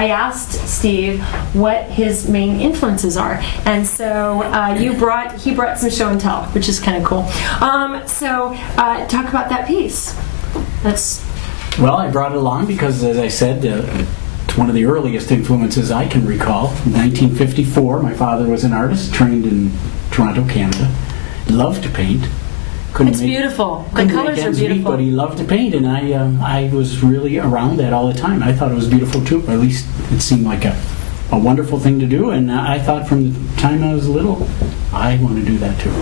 I asked Steve what his main influences are, and so he brought some show and tell, which is kind of cool. So talk about that piece. Well, I brought it along because, as I said, it's one of the earliest influences I can recall. In 1954, my father was an artist, trained in Toronto, Canada. Loved to paint. It's beautiful. The colors are beautiful. But he loved to paint, and I was really around that all the time. I thought it was beautiful too. At least it seemed like a wonderful thing to do, and I thought from the time I was little, I want to do that too.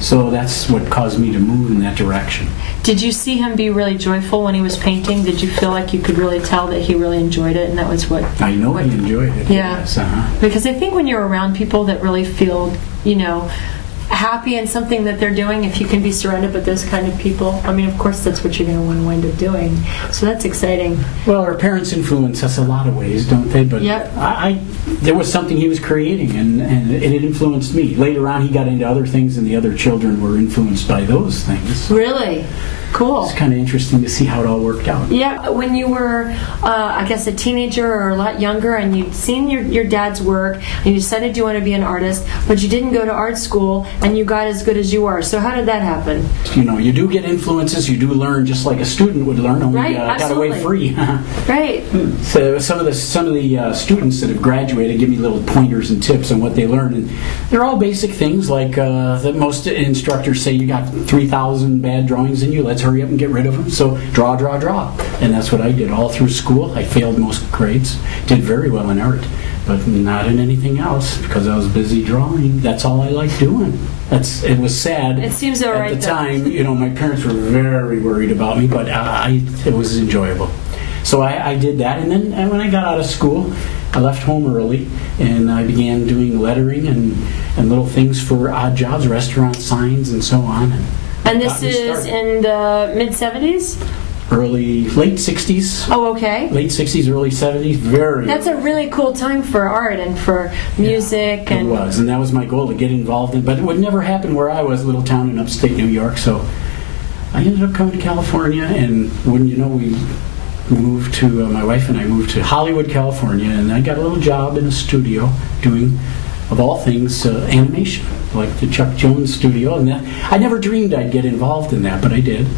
So that's what caused me to move in that direction. Did you see him be really joyful when he was painting? Did you feel like you could really tell that he really enjoyed it, and that was what... I know he enjoyed it. Yeah. Yes, Because I think when you're around people that really feel, happy in something that they're doing, if you can be surrounded by those kind of people, I mean, of course that's what you're going to want to wind up doing. So that's exciting. Well, our parents influence us a lot of ways, don't they? But yep. There was something he was creating, and it influenced me. Later on, he got into other things, and the other children were influenced by those things. Really? Cool. It's kind of interesting to see how it all worked out. Yeah, when you were, I guess, a teenager or a lot younger, and you'd seen your dad's work, and you decided you want to be an artist, but you didn't go to art school, and you got as good as you are. So how did that happen? You do get influences. You do learn just like a student would learn. Only right, got away free. Right. So some of the students that have graduated give me little pointers and tips on what they learn, and they're all basic things like that most instructors say. You got 3,000 bad drawings in you. Let's hurry up and get rid of them. So draw. And that's what I did all through school. I failed most grades. Did very well in art, but not in anything else because I was busy drawing. That's all I liked doing. It was sad. It seems all right at the time. My parents were very worried about me, but it was enjoyable. So I did that, and then when I got out of school, I left home early, and I began doing lettering and little things for odd jobs, restaurant signs, and so on. And this is in the mid-70s? Late 60s. Oh, okay. Late 60s, early 70s. That's a really cool time for art and for music. Yeah, it was, and that was my goal, to get involved in. But it would never happen where I was, a little town in upstate New York. So I ended up coming to California, and wouldn't you know, my wife and I moved to Hollywood, California, and I got a little job in a studio doing, of all things, animation, like the Chuck Jones studio, and that I never dreamed I'd get involved in that, but I did,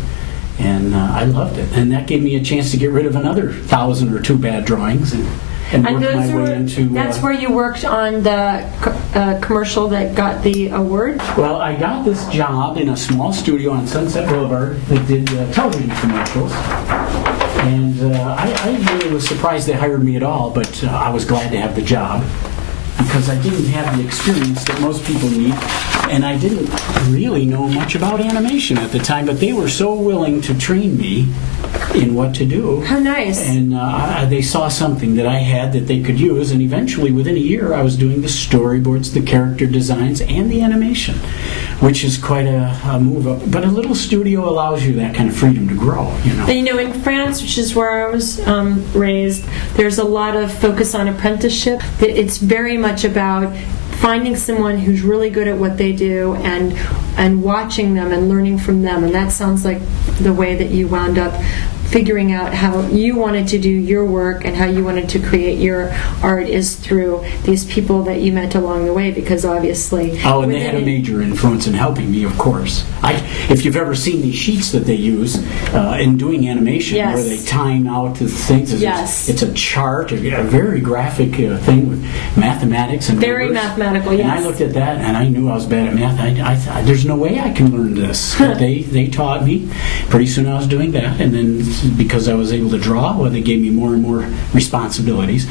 and I loved it, and that gave me a chance to get rid of another 1,000 or 2 bad drawings and work my way into. That's where you worked on the commercial that got the award? Well, I got this job in a small studio on Sunset Boulevard that did television commercials. And I really was surprised they hired me at all, but I was glad to have the job because I didn't have the experience that most people need, and I didn't really know much about animation at the time, but they were so willing to train me in what to do. How nice. And they saw something that I had that they could use, and eventually within a year I was doing the storyboards, the character designs, and the animation, which is quite a move up. But a little studio allows you that kind of freedom to grow, And in France, which is where I was raised, there's a lot of focus on apprenticeship. It's very much about finding someone who's really good at what they do and watching them and learning from them. And that sounds like the way that you wound up figuring out how you wanted to do your work and how you wanted to create your art is through these people that you met along the way, because obviously... Oh, and they had a major influence in helping me, of course. If you've ever seen these sheets that they use in doing animation, yes, where they time out the things, yes, it's a chart, a very graphic thing with mathematics and very numbers. Mathematical, yes. And I looked at that and I knew I was bad at math. I thought, there's no way I can learn this. But they taught me. Pretty soon I was doing that, and then because I was able to draw, well, they gave me more and more responsibilities.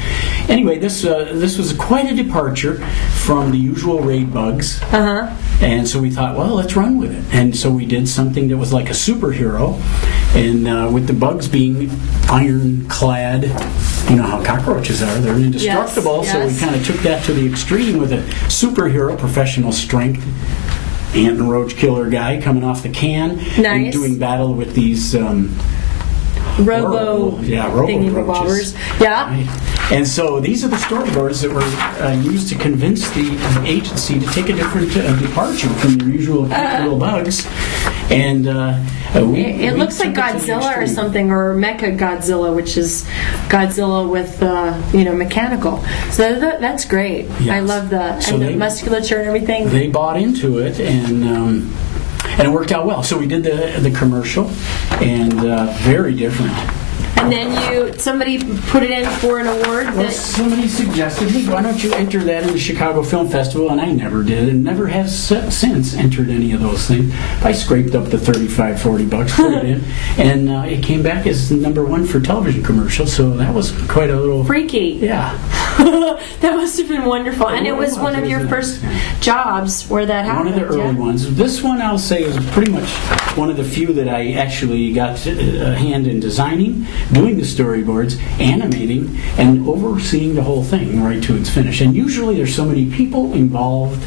Anyway, this was quite a departure from the usual raid bugs. Uh-huh. And so we thought, well, let's run with it. And so we did something that was like a superhero, and with the bugs being ironclad, you know how cockroaches are, they're indestructible. Yes, so yes, we kind of took that to the extreme with a superhero, professional strength, ant and roach killer guy coming off the can, nice, and doing battle with these robo roaches. Yeah. Right. And so these are the storyboards that were used to convince the agency to take a different departure from their usual little bugs. And it looks like Godzilla or something, or Mecha Godzilla, which is Godzilla with mechanical. So that's great. Yes. I love that. So and the musculature and everything. They bought into it, and it worked out well. So we did the commercial, and very different. And then somebody put it in for an award. Well, somebody suggested, hey, why don't you enter that in the Chicago Film Festival? And I never did, and never have since entered any of those things. I scraped up the $35-40, put it in, and it came back as #1 for television commercial. So that was quite a little freaky. Yeah, that must have been wonderful. And it was one of your first jobs where that happened. One of the early ones. This one, I'll say, is pretty much one of the few that I actually got a hand in designing, doing the storyboards, animating, and overseeing the whole thing right to its finish. And usually there's so many people involved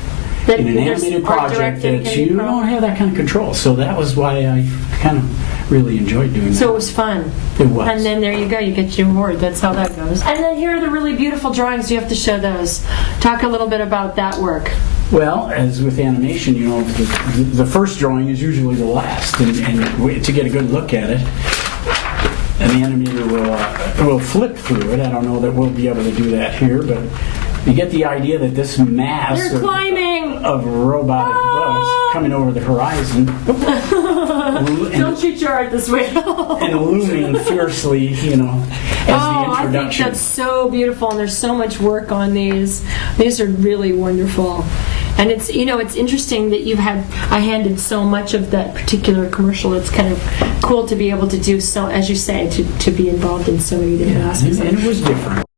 in an animated project that you don't have that kind of control. So that was why I kind of really enjoyed doing that. So it was fun. It was. And then there you go, you get your award. That's how that goes. And then here are the really beautiful drawings. You have to show those. Talk a little bit about that work. Well, as with animation, the first drawing is usually the last, and to get a good look at it, an animator will flip through it. I don't know that we'll be able to do that here, but you get the idea that this mass of robotic bugs coming over the horizon don't shoot your art this way and looming fiercely, as the introduction. I think that's so beautiful, and there's so much work on these. These are really wonderful. And it's it's interesting that I handed so much of that particular commercial. It's kind of cool to be able to do so, as you say, to be involved in so many different aspects. And it was different.